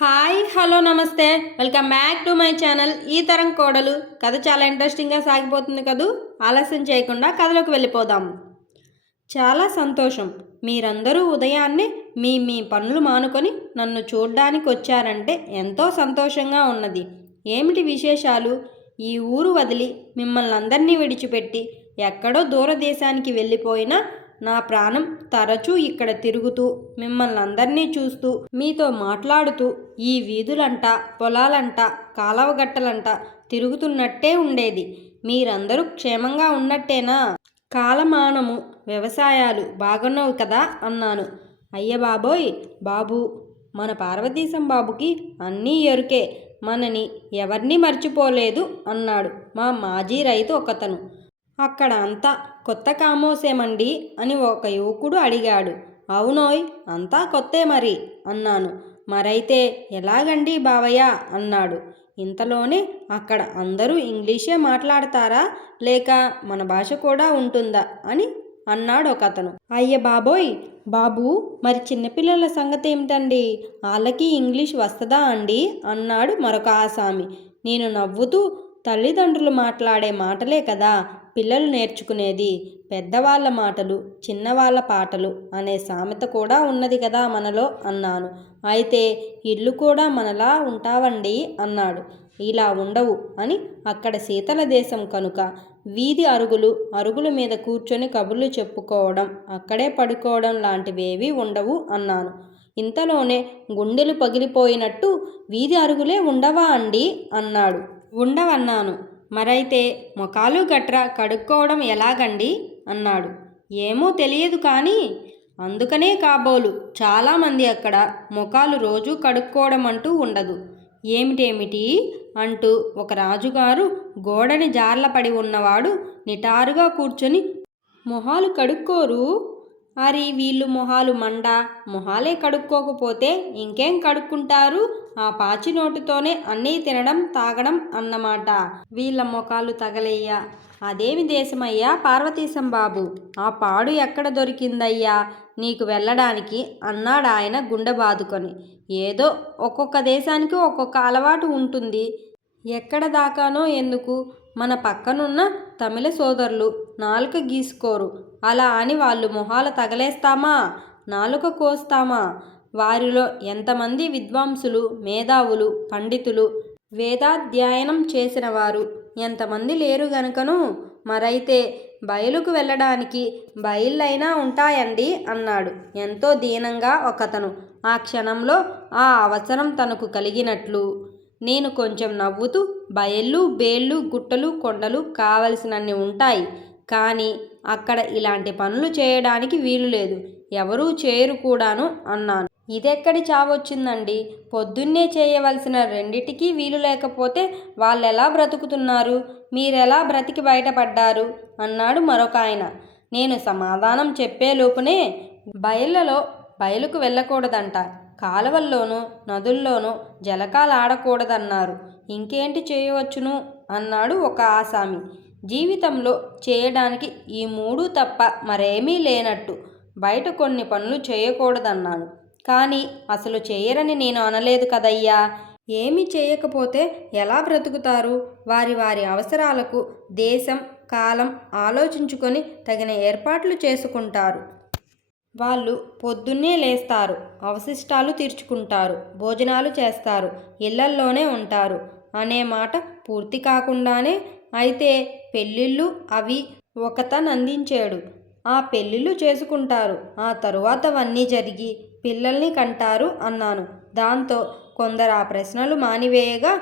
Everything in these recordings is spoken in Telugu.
Hi hello namaste. Welcome back to my channel ఈ తరం కోడలు. కథ చాలా ఇంట్రెస్టింగ్గా సాగిపోతుంది కదూ? ఆలస్యం చేయకుండా కథలోకి వెళ్ళిపోదాం. చాలా సంతోషం. మీరందరూ ఉదయాన్నే మీ మీ పనులు మానుకొని నన్ను చూడ్డానికి వచ్చారంటే ఎంతో సంతోషంగా ఉన్నది. ఏమిటి విశేషాలు? ఈ ఊరు వదిలి మిమ్మల్ని అందరినీ విడిచిపెట్టి ఎక్కడో దూరదేశానికి వెళ్ళిపోయినా నా ప్రాణం తరచూ ఇక్కడ తిరుగుతూ మిమ్మల్ని అందరినీ చూస్తూ మీతో మాట్లాడుతూ ఈ వీధులంట పొలాలంట కాలవగట్టలంట తిరుగుతున్నట్టే ఉండేది. మీరందరూ క్షేమంగా ఉన్నట్టేనా? కాలమానము వ్యవసాయాలు బాగున్నావు కదా అన్నాను. అయ్య బాబోయ్ బాబు మన పార్వతీశం బాబుకి అన్నీ ఎరుకే మనని ఎవరిని మర్చిపోలేదు అన్నాడు మా మాజీ రైతు ఒకతను. అక్కడ అంతా కొత్త కామోసేమండి అని ఒక యువకుడు అడిగాడు. అవునోయ్ అంతా కొత్తే మరి అన్నాను. మరైతే ఎలాగండి బావయ్య అన్నాడు. ఇంతలోనే అక్కడ అందరూ ఇంగ్లీషే మాట్లాడతారా లేక మన భాష కూడా ఉంటుందా అని అన్నాడు ఒక అతను అయ్య బాబోయ్ బాబు మరి చిన్నపిల్లల సంగతి ఏమిటండి వాళ్ళకి ఇంగ్లీష్ వస్తుందా అండి అన్నాడు మరొక ఆసామి. నేను నవ్వుతూ తల్లిదండ్రులు మాట్లాడే మాటలే కదా పిల్లలు నేర్చుకునేది పెద్దవాళ్ళ మాటలు చిన్నవాళ్ళ పాటలు అనే సామెత కూడా ఉన్నది కదా మనలో అన్నాను. అయితే ఇల్లు కూడా మనలా ఉంటావండి అన్నాడు. ఇలా ఉండవు అని అక్కడ శీతల దేశం కనుక వీధి అరుగులు అరుగుల మీద కూర్చొని కబుర్లు చెప్పుకోవడం అక్కడే పడుకోవడం లాంటివేవీ ఉండవు అన్నాను. ఇంతలోనే గుండెలు పగిలిపోయినట్టు వీధి అరుగులే ఉండవా అండి అన్నాడు. ఉండవన్నాను. మరైతే మొఖాలు గట్రా కడుక్కోవడం ఎలాగండి? అన్నాడు. ఏమో తెలియదు కానీ అందుకనే కాబోలు చాలామంది అక్కడ ముఖాలు రోజు కడుక్కోవడం అంటూ ఉండదు. ఏమిటేమిటి? అంటూ ఒక రాజుగారు గోడని జార్ల పడి ఉన్నవాడు నిటారుగా కూర్చొని మొహాలు కడుక్కోరు? అరి వీళ్ళు మొహాలు మండ మొహాలే కడుక్కోకపోతే ఇంకేం కడుక్కుంటారు? ఆ పాచి నోటితోనే అన్నీ తినడం తాగడం అన్నమాట. వీళ్ళ మొఖాలు తగలయ్యా. అదేమి దేశమయ్యా పార్వతీశం బాబు? ఆ పాడు ఎక్కడ దొరికిందయ్యా? నీకు వెళ్ళడానికి అన్నాడు ఆయన గుండె బాదుకొని. ఏదో ఒక్కొక్క దేశానికి ఒక్కొక్క అలవాటు ఉంటుంది. ఎక్కడ దాకానో ఎందుకు? మన పక్కనున్న తమిళ సోదరులు నాలుక గీసుకోరు. అలా అని వాళ్ళు మొహాలు తగలేస్తామా? నాలుక కోస్తామా? వారిలో ఎంతమంది విద్వాంసులు మేధావులు పండితులు వేదాధ్యయనం చేసిన వారు ఎంతమంది లేరు గనుకను? మరైతే బయలుకు వెళ్ళడానికి బయళ్ళైనా ఉంటాయండి అన్నాడు. ఎంతో దీనంగా ఒకతను. ఆ క్షణంలో ఆ అవసరం తనకు కలిగినట్లు. నేను కొంచెం నవ్వుతూ బయళ్ళు బేళ్ళు గుట్టలు కొండలు కావలసినన్ని ఉంటాయి. కానీ అక్కడ ఇలాంటి పనులు చేయడానికి వీలు లేదు. ఎవరూ చేయరు కూడాను అన్నాను. ఇదెక్కడి చావొచ్చిందండి? పొద్దున్నే చేయవలసిన రెండిటికీ వీలు లేకపోతే వాళ్ళెలా బ్రతుకుతున్నారు? మీరెలా బ్రతికి బయటపడ్డారు? అన్నాడు మరొక ఆయన నేను సమాధానం చెప్పేలోపునే బయళ్ళలో బయలుకు వెళ్ళకూడదంట. కాలువల్లోనూ నదుల్లోనూ జలకాలు ఆడకూడదన్నారు. ఇంకేంటి చేయవచ్చును? అన్నాడు ఒక ఆసామి. జీవితంలో చేయడానికి ఈ మూడు తప్ప మరేమీ లేనట్టు. బయట కొన్ని పనులు చేయకూడదన్నాను కానీ అసలు చేయరని నేను అనలేదు కదయ్యా. ఏమి చేయకపోతే ఎలా బ్రతుకుతారు? వారి వారి అవసరాలకు దేశం కాలం ఆలోచించుకొని తగిన ఏర్పాట్లు చేసుకుంటారు. వాళ్ళు పొద్దున్నే లేస్తారు అవశిష్టాలు తీర్చుకుంటారు భోజనాలు చేస్తారు ఇళ్ళల్లోనే ఉంటారు అనే మాట పూర్తి కాకుండానే అయితే పెళ్ళిళ్ళు అవి ఒకతనందించాడు. ఆ పెళ్ళిళ్ళు చేసుకుంటారు. ఆ తరువాతవన్నీ జరిగి పిల్లల్ని కంటారు అన్నాను. దాంతో కొందరు ఆ ప్రశ్నలు మానివేయగా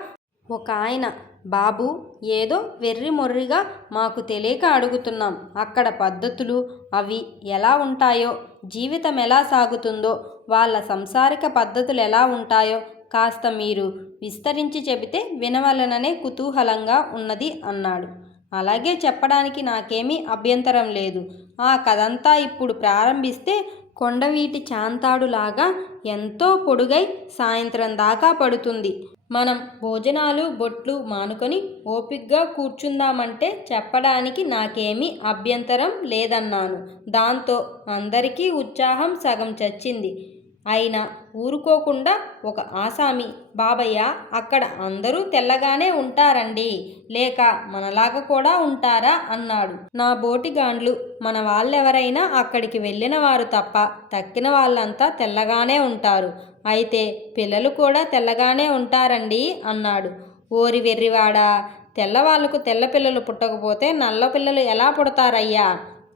ఒక ఆయన బాబు ఏదో వెర్రి మొర్రిగా మాకు తెలియక అడుగుతున్నాం. అక్కడ పద్ధతులు అవి ఎలా ఉంటాయో జీవితం ఎలా సాగుతుందో వాళ్ళ సంసారిక పద్ధతులు ఎలా ఉంటాయో కాస్త మీరు విస్తరించి చెబితే వినవలననే కుతూహలంగా ఉన్నది అన్నాడు. అలాగే చెప్పడానికి నాకేమీ అభ్యంతరం లేదు. ఆ కథంతా ఇప్పుడు ప్రారంభిస్తే కొండవీటి చాంతాడులాగా ఎంతో పొడుగై సాయంత్రం దాకా పడుతుంది. మనం భోజనాలు బొట్లు మానుకొని ఓపిగ్గా కూర్చుందామంటే చెప్పడానికి నాకేమీ అభ్యంతరం లేదన్నాను. దాంతో అందరికీ ఉత్సాహం సగం చచ్చింది. అయినా ఊరుకోకుండా ఒక ఆసామి బాబయ్య అక్కడ అందరూ తెల్లగానే ఉంటారండి. లేక మనలాగా కూడా ఉంటారా? అన్నాడు. నా బోటిగాండ్లు మన వాళ్ళెవరైనా అక్కడికి వెళ్ళిన వారు తప్ప తక్కిన వాళ్ళంతా తెల్లగానే ఉంటారు. అయితే పిల్లలు కూడా తెల్లగానే ఉంటారండి అన్నాడు. ఓరి వెర్రివాడా తెల్లవాళ్ళకు తెల్ల పిల్లలు పుట్టకపోతే నల్ల పిల్లలు ఎలా పుడతారయ్యా?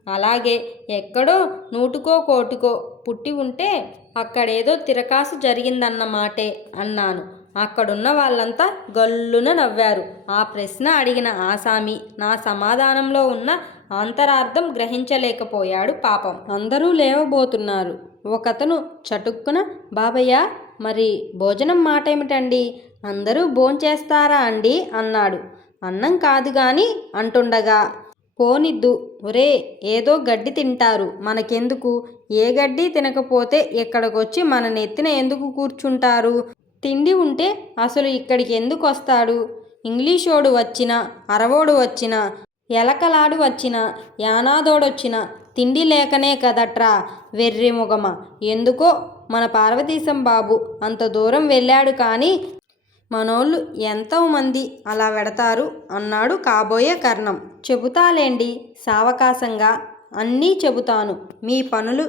అలాగే ఎక్కడో నూటుకో కోటుకో పుట్టి ఉంటే అక్కడేదో తిరకాసు జరిగిందన్నమాటే అన్నాను. అక్కడున్న వాళ్ళంతా గల్లున నవ్వారు. ఆ ప్రశ్న అడిగిన ఆసామి నా సమాధానంలో ఉన్న అంతరార్థం గ్రహించలేకపోయాడు పాపం. అందరూ లేవబోతున్నారు. ఒకతను చటుక్కున బాబయ్య మరి భోజనం మాట ఏమిటండి అందరూ భోంచేస్తారా అండి? అన్నాడు. అన్నం కాదు కానీ అంటుండగా పోనిద్దు. ఒరే ఏదో గడ్డి తింటారు. మనకెందుకు? ఏ గడ్డి తినకపోతే ఇక్కడికొచ్చి మన నెత్తిన ఎందుకు కూర్చుంటారు? తిండి ఉంటే అసలు ఇక్కడికి ఎందుకు వస్తాడు? ఇంగ్లీషోడు వచ్చినా అరవోడు వచ్చినా ఎలకలాడు వచ్చినా యానాదోడొచ్చినా తిండి లేకనే కదట్రా వెర్రి ముగమ. ఎందుకో మన పార్వతీశం బాబు అంత దూరం వెళ్ళాడు కానీ మనోళ్ళు ఎంతో మంది అలా వెడతారు అన్నాడు కాబోయే కర్ణం. చెబుతాలేండి సావకాశంగా అన్నీ చెబుతాను. మీ పనులు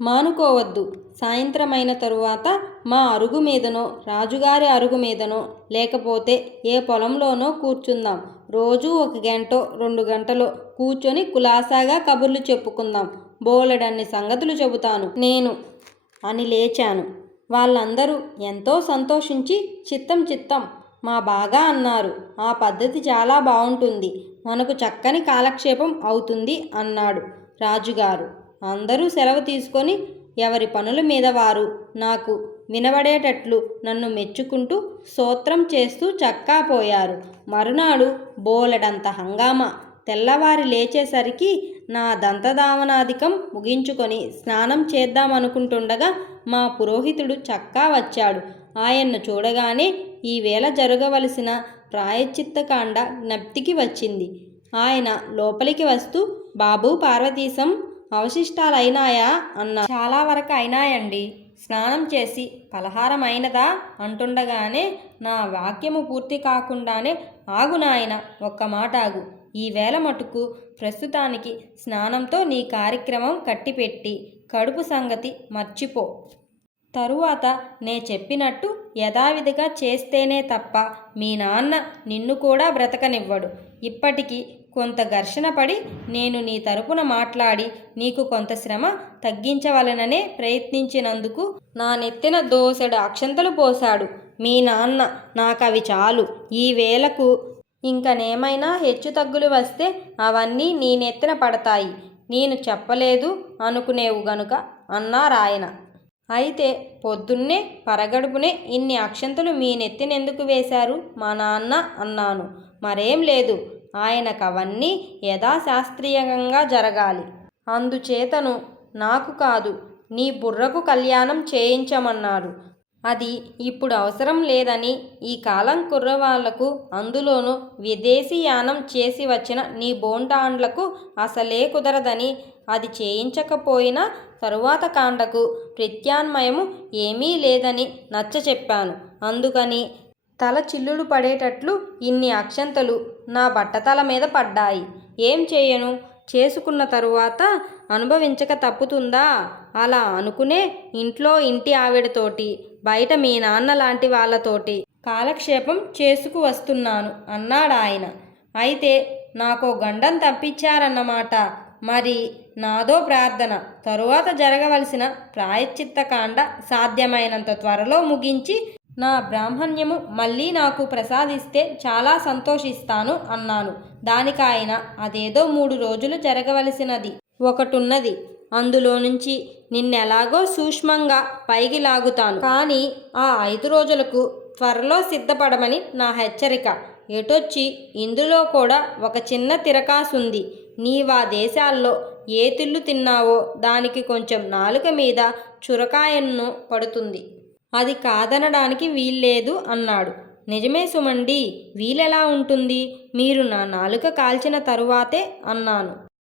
మానుకోవద్దు. సాయంత్రమైన తరువాత మా అరుగు మీదనో రాజుగారి అరుగు మీదనో లేకపోతే ఏ పొలంలోనో కూర్చుందాం. రోజూ ఒక గంటో రెండు గంటలో కూర్చొని కులాసాగా కబుర్లు చెప్పుకుందాం. బోలెడన్ని సంగతులు చెబుతాను. నేను అని లేచాను. వాళ్ళందరూ ఎంతో సంతోషించి చిత్తం చిత్తం మా బాగా అన్నారు. ఆ పద్ధతి చాలా బాగుంటుంది. మనకు చక్కని కాలక్షేపం అవుతుంది అన్నాడు రాజుగారు. అందరూ సెలవు తీసుకొని ఎవరి పనుల మీద వారు. నాకు వినబడేటట్లు నన్ను మెచ్చుకుంటూ సూత్రం చేస్తూ చక్కా పోయారు. మరునాడు బోలెడంత హంగామా తెల్లవారి లేచేసరికి నా దంతధావనాధికం ముగించుకొని స్నానం చేద్దామనుకుంటుండగా మా పురోహితుడు చక్కా వచ్చాడు. ఆయన్ను చూడగానే ఈవేళ జరగవలసిన ప్రాయచిత్తకాండ జ్ఞప్తికి వచ్చింది. ఆయన లోపలికి వస్తూ బాబు పార్వతీశం అవశిష్టాలు అయినాయా అన్న చాలా వరకు అయినాయండి. స్నానం చేసి పలహారం అయినదా అంటుండగానే నా వాక్యము పూర్తి కాకుండానే ఆగు నాయన ఒక్క మాట ఆగు ఈవేళ మటుకు ప్రస్తుతానికి స్నానంతో నీ కార్యక్రమం కట్టిపెట్టి కడుపు సంగతి మర్చిపో. తరువాత నే చెప్పినట్టు యథావిధిగా చేస్తేనే తప్ప మీ నాన్న నిన్ను కూడా బ్రతకనివ్వడు. ఇప్పటికీ కొంత ఘర్షణ పడి నేను నీ తరపున మాట్లాడి నీకు కొంత శ్రమ తగ్గించవలననే ప్రయత్నించినందుకు నా నెత్తిన దోసెడు అక్షంతలు పోశాడు. మీ నాన్న నాకవి చాలు. ఈ వేళకు ఇంకనేమైనా హెచ్చుతగ్గులు వస్తే అవన్నీ నీ నెత్తిన పడతాయి. నేను చెప్పలేదు అనుకునేవు గనుక అన్నారాయన అయితే పొద్దున్నే పరగడుపునే ఇన్ని అక్షంతలు మీ నెత్తినెందుకు వేశారు? మా నాన్న అన్నాను. మరేం లేదు. ఆయనకవన్నీ యథాశాస్త్రీయంగా జరగాలి. అందుచేతను నాకు కాదు నీ బుర్రకు కళ్యాణం చేయించమన్నాడు అది ఇప్పుడు అవసరం లేదని ఈ కాలం కుర్రవాళ్ళకు అందులోనూ విదేశీయానం చేసి వచ్చిన నీ బోండాండ్లకు అసలే కుదరదని అది చేయించకపోయినా తరువాత కాండకు ప్రత్యామ్నాయము ఏమీ లేదని నచ్చ చెప్పాను అందుకని తల చిల్లులు పడేటట్లు ఇన్ని అక్షంతలు నా బట్టతల మీద పడ్డాయి. ఏం చేయను? చేసుకున్న తరువాత అనుభవించక తప్పుతుందా? అలా అనుకునే ఇంట్లో ఇంటి ఆవిడతోటి బయట మీ నాన్న లాంటి వాళ్ళతోటి కాలక్షేపం చేసుకు వస్తున్నాను అన్నాడాయన. అయితే నాకో గండం తప్పించారన్నమాట. మరి నాదో ప్రార్థన. తరువాత జరగవలసిన ప్రాయశ్చిత్తకాండ సాధ్యమైనంత త్వరలో ముగించి నా బ్రాహ్మణ్యము మళ్ళీ నాకు ప్రసాదిస్తే చాలా సంతోషిస్తాను అన్నాను. దానికాయన అదేదో మూడు రోజులు జరగవలసినది. ఒకటున్నది. అందులో నుంచి నిన్నెలాగో సూక్ష్మంగా పైకి లాగుతాను. కానీ ఆ ఐదు రోజులకు త్వరలో సిద్ధపడమని నా హెచ్చరిక. ఎటొచ్చి? ఇందులో కూడా ఒక చిన్న తిరకాసుంది. నీవా దేశాల్లో ఏ తిల్లు తిన్నావో దానికి కొంచెం నాలుక మీద చురకాయన్ను పడుతుంది. అది కాదనడానికి వీల్లేదు అన్నాడు. నిజమే సుమండి వీలెలా ఉంటుంది? మీరు నా నాలుక కాల్చిన తరువాతే అన్నాను.